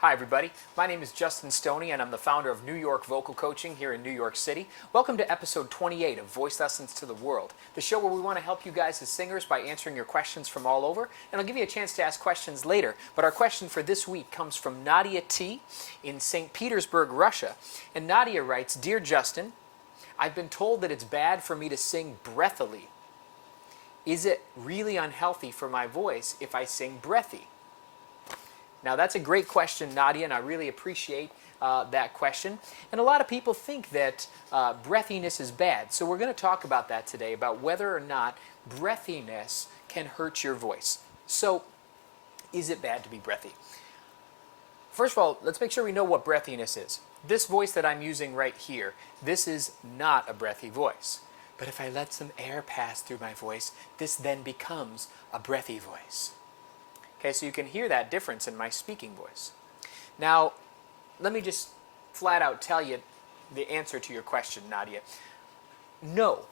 Hi everybody, my name is Justin Stoney and I'm the founder of New York Vocal Coaching here in New York City. Welcome to episode 28 of Voice Lessons to the World, the show where we want to help you guys as singers by answering your questions from all over, and I'll give you a chance to ask questions later. But our question for this week comes from Nadia T. in St. Petersburg, Russia. And Nadia writes, "Dear Justin, I've been told that it's bad for me to sing breathily. Is it really unhealthy for my voice if I sing breathy?" Now that's a great question, Nadia, and I really appreciate that question. And a lot of people think that breathiness is bad. So we're going to talk about that today, about whether or not breathiness can hurt your voice. So is it bad to be breathy? First of all, let's make sure we know what breathiness is. This voice that I'm using right here, this is not a breathy voice. But if I let some air pass through my voice, this then becomes a breathy voice. Okay, so you can hear that difference in my speaking voice. Now, let me just flat out tell you the answer to your question, Nadia. No,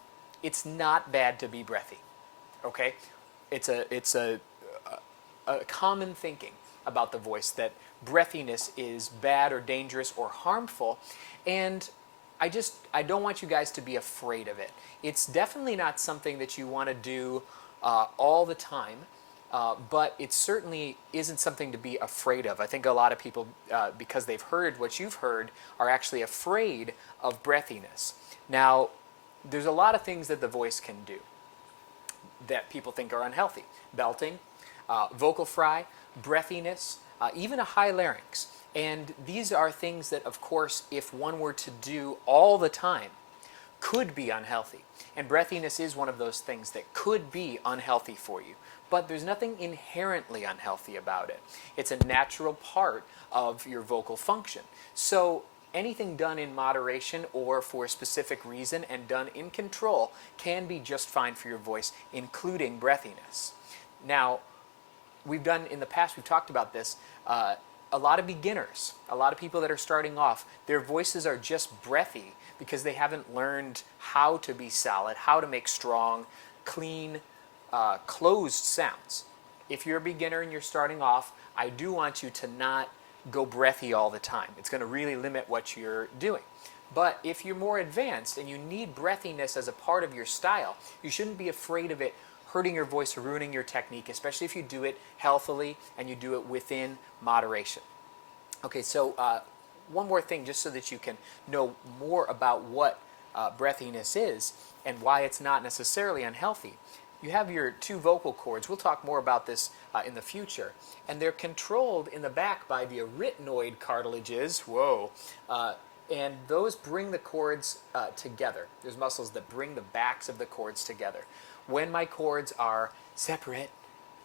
it's not bad to be breathy. Okay, it's a common thinking about the voice that breathiness is bad or dangerous or harmful, and I don't want you guys to be afraid of it. It's definitely not something that you want to do all the time. But it certainly isn't something to be afraid of. I think a lot of people, because they've heard what you've heard, are actually afraid of breathiness. Now, there's a lot of things that the voice can do that people think are unhealthy. Belting, vocal fry, breathiness, even a high larynx. And these are things that, of course, if one were to do all the time, could be unhealthy. And breathiness is one of those things that could be unhealthy for you. But there's nothing inherently unhealthy about it. It's a natural part of your vocal function. So anything done in moderation or for a specific reason and done in control can be just fine for your voice, including breathiness. Now, we've talked about this, a lot of beginners, a lot of people that are starting off, their voices are just breathy because they haven't learned how to be solid, how to make strong, clean, closed sounds. If you're a beginner and you're starting off, I do want you to not go breathy all the time. It's going to really limit what you're doing. But if you're more advanced and you need breathiness as a part of your style, you shouldn't be afraid of it hurting your voice or ruining your technique, especially if you do it healthily and you do it within moderation. Okay, so one more thing just so that you can know more about what breathiness is and why it's not necessarily unhealthy. You have your two vocal cords. We'll talk more about this in the future. And they're controlled in the back by the arytenoid cartilages. Whoa. And those bring the cords together. There's muscles that bring the backs of the cords together. When my cords are separate,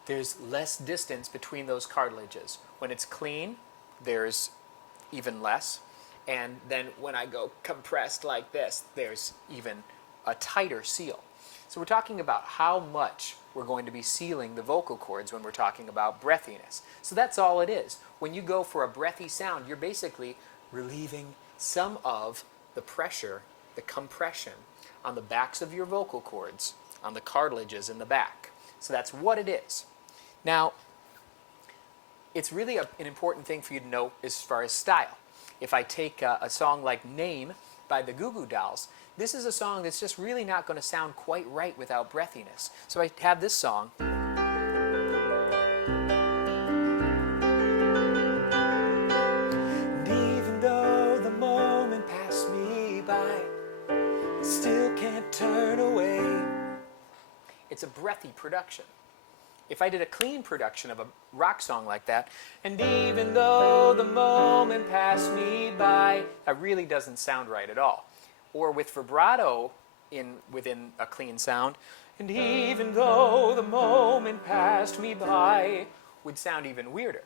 there's less distance between those cartilages. When it's clean, there's even less. And then when I go compressed like this, there's even a tighter seal. So we're talking about how much we're going to be sealing the vocal cords when we're talking about breathiness. So that's all it is. When you go for a breathy sound, you're basically relieving some of the pressure, the compression on the backs of your vocal cords, on the cartilages in the back. So that's what it is. Now, it's really an important thing for you to know as far as style. If I take a song like Name by the Goo Goo Dolls, this is a song that's just really not going to sound quite right without breathiness. So I have this song. And even though the moment passed me by, I still can't turn away. It's a breathy production. If I did a clean production of a rock song like that, and even though the moment passed me by, that really doesn't sound right at all. Or with vibrato within a clean sound, and even though the moment passed me by, would sound even weirder.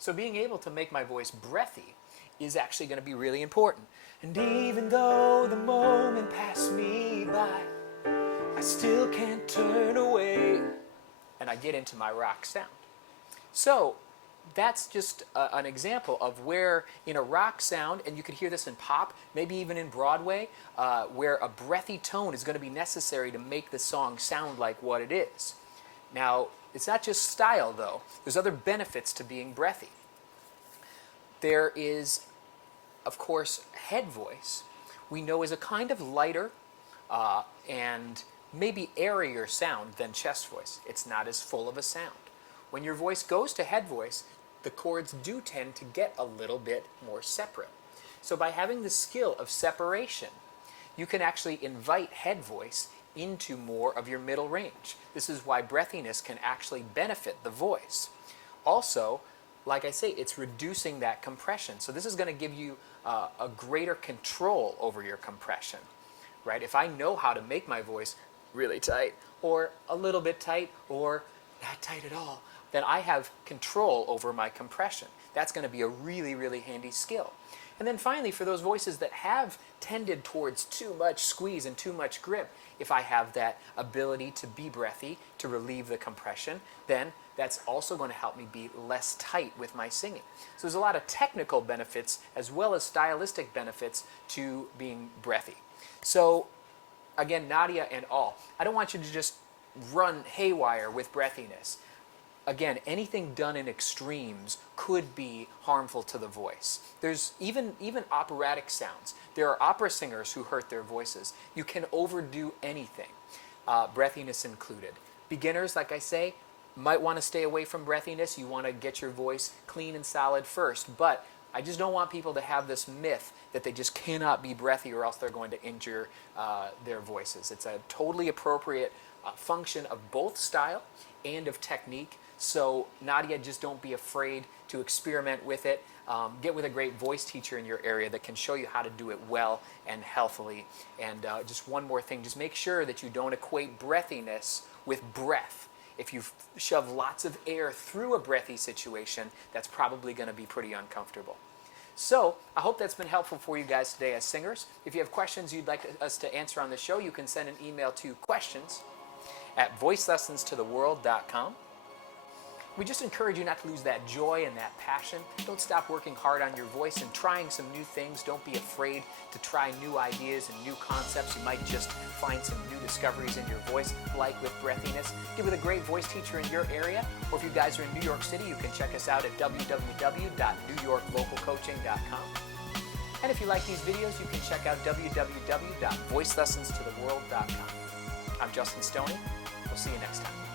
So being able to make my voice breathy is actually going to be really important. And even though the moment passed me by, I still can't turn away. And I get into my rock sound. So that's just an example of where in a rock sound, and you could hear this in pop, maybe even in Broadway, where a breathy tone is going to be necessary to make the song sound like what it is. Now, it's not just style, though. There's other benefits to being breathy. There is, of course, head voice. We know is a kind of lighter and maybe airier sound than chest voice. It's not as full of a sound. When your voice goes to head voice, the chords do tend to get a little bit more separate. So by having the skill of separation, you can actually invite head voice into more of your middle range. This is why breathiness can actually benefit the voice. Also, like I say, it's reducing that compression. So this is going to give you a greater control over your compression, right? If I know how to make my voice really tight, or a little bit tight, or not tight at all, then I have control over my compression. That's going to be a really, really handy skill. And then finally, for those voices that have tended towards too much squeeze and too much grip, if I have that ability to be breathy, to relieve the compression, then that's also going to help me be less tight with my singing. So there's a lot of technical benefits as well as stylistic benefits to being breathy. So again, Nadia and all, I don't want you to just run haywire with breathiness. Again, anything done in extremes could be harmful to the voice. There's even operatic sounds. There are opera singers who hurt their voices. You can overdo anything, breathiness included. Beginners, like I say, might want to stay away from breathiness. You want to get your voice clean and solid first. But I just don't want people to have this myth that they just cannot be breathy or else they're going to injure their voices. It's a totally appropriate function of both style and of technique. So Nadia, just don't be afraid to experiment with it. Get with a great voice teacher in your area that can show you how to do it well and healthily. And just one more thing, just make sure that you don't equate breathiness with breath. If you shove lots of air through a breathy situation, that's probably going to be pretty uncomfortable. So I hope that's been helpful for you guys today as singers. If you have questions you'd like us to answer on the show, you can send an email to questions@voicelessonstotheworld.com. We just encourage you not to lose that joy and that passion. Don't stop working hard on your voice and trying some new things. Don't be afraid to try new ideas and new concepts. You might just find some new discoveries in your voice, like with breathiness. Get with a great voice teacher in your area, or if you guys are in New York City, you can check us out at www.newyorkvocalcoaching.com. And if you like these videos, you can check out www.voicelessonstotheworld.com. I'm Justin Stoney. We'll see you next time.